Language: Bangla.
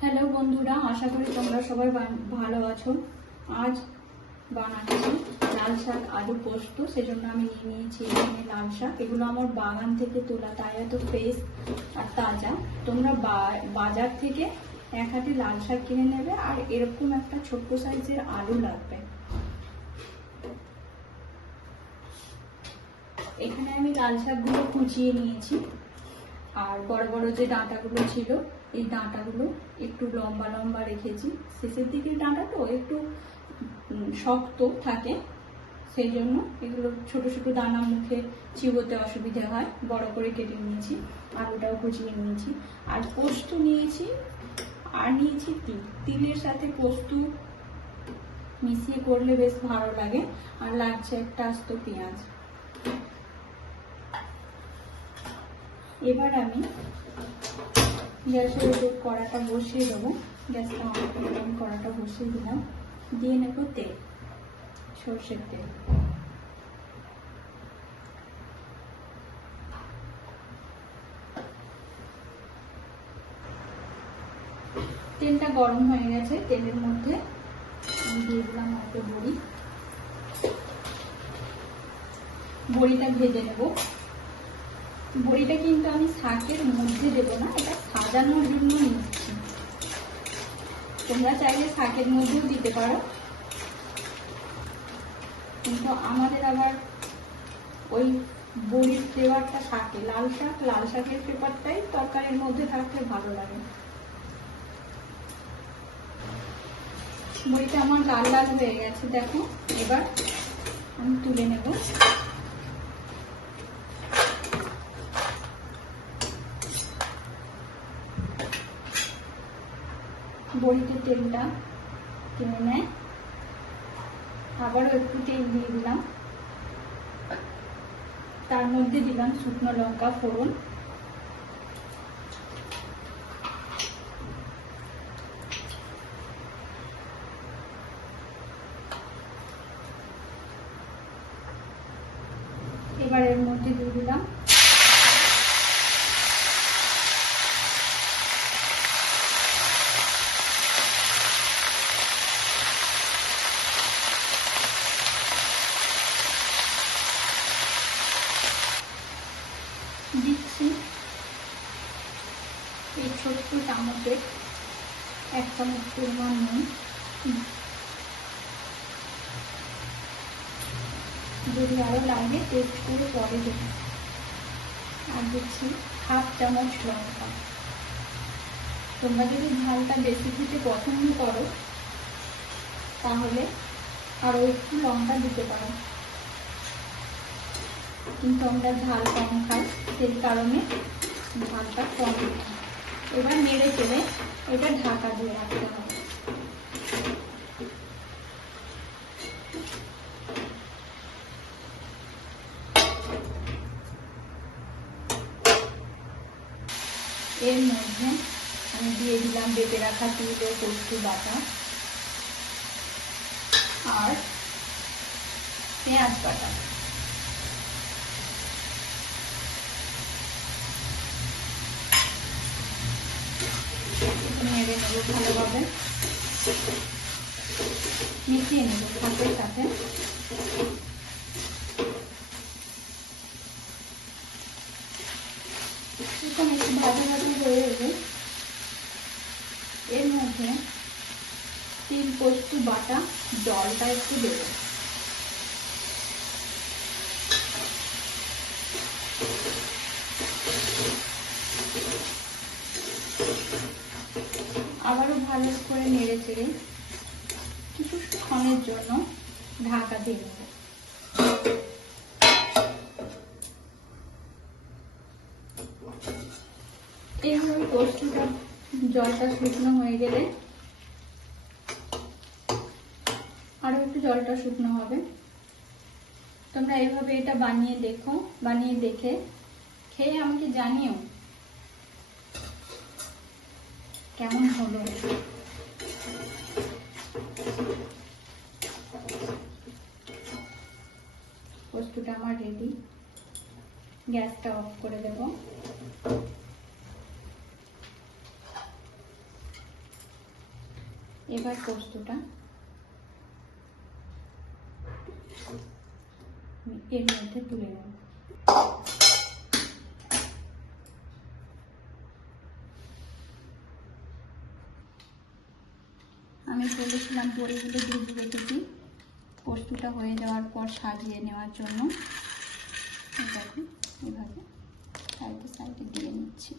হ্যালো বন্ধুরা, আশা করি তোমরা সবাই ভালো আছো। আজ বানাচ্ছি লাল শাক আলু পোস্ত। সেজন্য আমি নিয়ে নিয়েছি এখানে লাল শাক। এগুলো আমার বাগান থেকে তোলা, তাই এত ফ্রেশ আর তাজা। তোমরা বাজার থেকে এক হাতে লাল শাক কিনে নেবে, আর এরকম একটা ছোট্ট সাইজের আলু লাগবে। এখানে আমি লাল শাকগুলো কুচিয়ে নিয়েছি, আর বড় বড় যে ডাঁটাগুলো ছিল এই ডাঁটাগুলো একটু লম্বা লম্বা রেখেছি। শেষের দিকে ডাঁটা তো একটু শক্ত থাকে, সেই জন্য এগুলো ছোট ছোট দানা মুখে চিবোতে অসুবিধা হয়, বড় করে কেটে নিয়েছি। আলুটাও কুচিয়ে নিয়েছি, আর পোস্ত নিয়েছি, আর নিয়েছি তিলের সাথে পোস্ত মিশিয়ে করলে বেশ ভালো লাগে। আর লাগছে একটা আস্ত পেঁয়াজ। এবার আমি গ্যাসের উপর কড়াটা বসিয়ে দেবো। গ্যাসটা অন করে আমি কড়াটা বসিয়ে দিলাম। দিয়ে নেব তেল, সর্ষের তেল। তেলটা গরম হয়ে গেছে। তেলের মধ্যে আমি দিয়ে দিলাম অল্প বড়ি। বড়িটা ভেজে নেব। বড়িটা কিন্তু আমি শাকের মধ্যে দেবো না, এটা সাজানোর জন্য নিচ্ছি। তোমরা চাইলে শাকের মধ্যেও দিতে পারো, কিন্তু আমাদের আবার ওই বড়ির ফ্লেভারটা থাকে। লাল শাকের ফ্লেভারটাই তরকারির মধ্যে থাকলে ভালো লাগে। বড়িটা আমার লাল লাল হয়ে গেছে, দেখো। এবার আমি তুলে নেব। বড়িতে তেলটা টেনে নেয়। আবারও একটু তেল দিয়ে দিলাম, তার মধ্যে দিলাম শুকনো লঙ্কা ফোড়ন। এবার এর মধ্যে দিয়ে দিলাম দিচ্ছি এই ছোট্ট চামচের 1 চামচ পরিমাণ নুন। যদি আরো লাগে টেস্ট করে পরে দেবো। আর দিচ্ছি 1/2 চামচ লঙ্কা। তোমরা যদি ঝালটা বেশি খেতে পছন্দ করো তাহলে আরো একটু লঙ্কা দিতে পারো, কিন্তু আমরা ঝাল কম খাই, সেই কারণে ঝালটা কম দিই। এবার নেড়ে চেড়ে এটা ঢাকা দিয়ে রাখতে হবে। এর মধ্যে আমি দিয়ে দিলাম বেটে রাখা তিল ও পোস্ত বাটা আর পেঁয়াজ বাটা। নেড়ে নেব ভালোভাবে, মিশিয়ে নেব শাকের সাথে। এখন একটু ভাজা ভাজা হয়ে এলে এর মধ্যে তিল পোস্ত বাটা জলটা একটু দেব। আবারও ভালো করে নেড়ে চেড়ে কিছুক্ষণের জন্য ঢাকা দিয়ে নেব। এইভাবে পোস্তটা জলটা শুকনো হয়ে গেলে, আরো একটু জলটা শুকনো হবে, তোমরা এইভাবে এটা বানিয়ে দেখো। বানিয়ে দেখে খেয়ে আমাকে জানিও কেমন হলো। পোস্তটা আমার রেডি। গ্যাসটা অফ করে দেব। এবার পোস্তটা এর মধ্যে তুলে নেব। আমি বলেছিলাম বড়িগুলো ভেজে রেখেছি পোস্তটা হয়ে যাওয়ার পর সাজিয়ে নেওয়ার জন্য। দেখুন এভাবে সাইডে সাইডে দিয়ে নিচ্ছি।